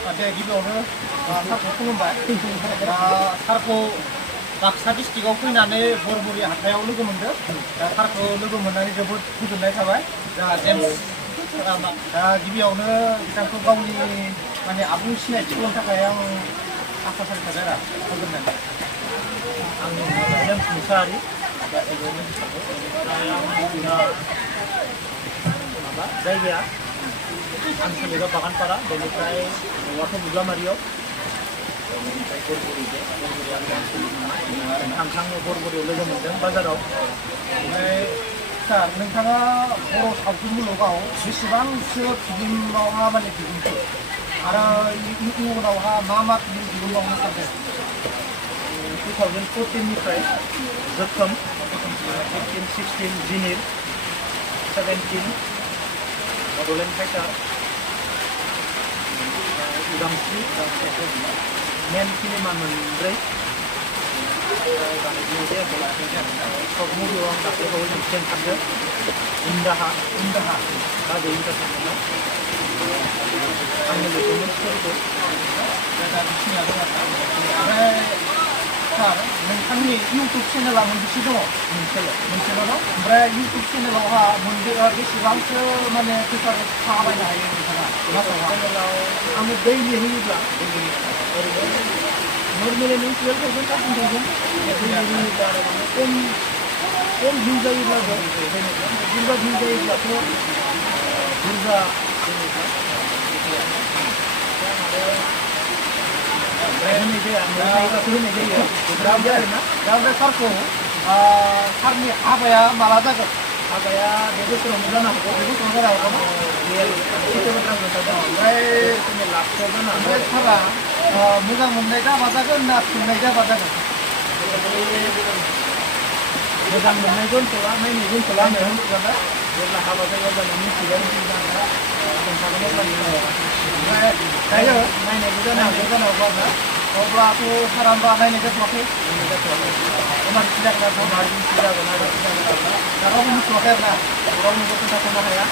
네, गिबियावनो सारखौ खुलुमबाय. सारखौ बाक्सा डिस्ट्रिक्टआव फैनानै बरबरि हाथायाव लोगो मोनदों. सारखौ लोगो मोननानै जोबोद गोजोननाय थाबाय. जेम्स दा गिबियावनो बिथांखौ गावनि माने आबुं सिनायथि होनो थाखाय आं आसा फारिखाबाय आरो गोजोननाय. आंनि मुङा जेम्स मुसाहारि माबा जायगाया आनसलिकआ बागानपारा बेनिफ्राय न'आथ' बुग्लामारियाव बेनिफ्राय बरबरिजों बरबरि आंनि आनसलिक थांखाङो बरबरियाव लोगो मोनदों बाजाराव. ओमफ्राय सार नोंथाङा बर' सावथुन मुलुगाव बेसेबांसो फिल्मावहा माने दिहुनखो आरो इयुनावहा मा फिल्म दिहुनबावनो सानदों? 2014निफ्राय जोखोम 15, 16 जिनिर 17 बड'लेण्ड फाइटार उदांस्रि मेन फिल्मा मोनब्रै बानायनाय जायाखै. सर्ट मुभियाव आं दाख्लैबावै मोनसे ओंखारदों इन्दाहा दा बे इन्टारटेनमेन्टआव आंनो लिरदोंमोन स्ट'रिखौ. ओमफ्राय सार नोंथांनि इउटुब चेनेला मोनबेसे दङ? मोनसेल' दं. ओमफ्राय इउटुब चेनेलावहा बेसेबांसो माने फैसा खामायनो हायो नोंथाङा चेनेलाव आङो दैलि होयोब्ला ओरैनो नर्मेलि नों 12,000 13,000 दैलि होयोब्ला आरो माने खम भिउ जायोब्लाबो बुरजा भिउ जायोब्लाथ' बुरजा होनाय जाया होनायबासो होनाय जायो आरोना. दा ओमफ्राय सारखौ सारनि हाबाया माला जागोन? हाबाया बे बोसोरावनो जानो हागौ. बे बोसोराव जानो हागौ. सैथो बाथ्रा खोन्थादों. ओमफ्राय लास्टआव जानो हागौ. सारा मोजां मोननाय जाबा जागोन ना सोंनाय जाबा जागोन? मोजां मोननाय दोनथ'ला नायनाय दोनथ'ला आङो जेब्ला हाबा जायो अब्लानो मिथिगोन खोन्थागोन अब्लानो. ओमफ्राय दायो नायनायबो जानो हागौ आरोना अब्लाथ' सारा होमबा नायनाय जाथ'वाखै. इमारजेन्सि जागोन आरो इमारजेन्सि जागोन आरो रावबो मिथिथ'वाखै आरोना रावनोबो खोन्थाथ'नो हाया.